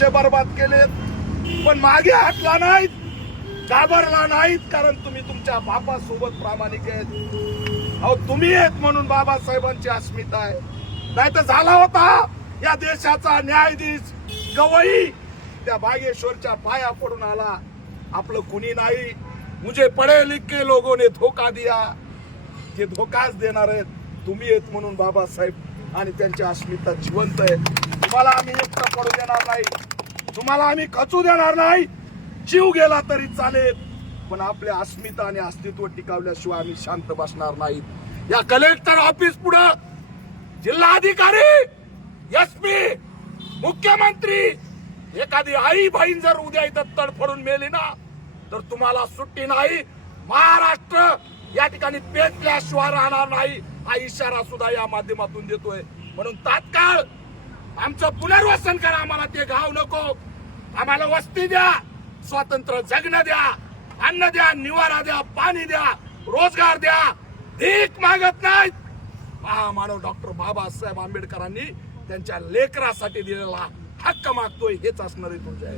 वर्ष बर्बाद केलेत, पण मागे हटला नाहीत, घाबरला नाहीत, कारण तुम्ही तुमच्या बापासोबत प्रामाणिक आहेत. अहो तुम्ही आहेत म्हणून बाबासाहेबांची अस्मिता आहे. नाही तर झाला होता या देशाचा न्यायाधीश गवई त्या बागेश्वरच्या पाया पडून आला, आपलं कुणी नाही, मुझे पढे लिखे लोगों ने धोखा दिया. जे धोकाच देणार आहेत तुम्ही आहेत म्हणून बाबासाहेब आणि त्यांची अस्मिता जिवंत आहे. तुम्हाला आम्ही एकटं पडू देणार नाही, तुम्हाला आम्ही खचू देणार नाही. जीव गेला तरी चालेल, पण आपल्या अस्मिता आणि अस्तित्व टिकवल्याशिवाय आम्ही शांत बसणार नाही. या कलेक्टर ऑफिस पुढे जिल्हाधिकारी, एसपी, मुख्यमंत्री, एखादी आई बहीण जर उद्या इथं तडफडून मेली ना तर तुम्हाला सुट्टी नाही. महाराष्ट्र या ठिकाणी पेटल्याशिवाय राहणार नाही हा इशारा सुद्धा या माध्यमातून देतोय. म्हणून तात्काळ आमचं पुनर्वसन करा. आम्हाला ते गाव नको, आम्हाला वस्ती द्या, स्वातंत्र्य जगणं द्या, अन्न द्या, निवारा द्या, पाणी द्या, रोजगार द्या. भीक मागत नाहीत. महामानव डॉक्टर बाबासाहेब आंबेडकरांनी त्यांच्या लेकरासाठी दिलेला हक्क मागतोय. हेच असणार आहे तुमच्या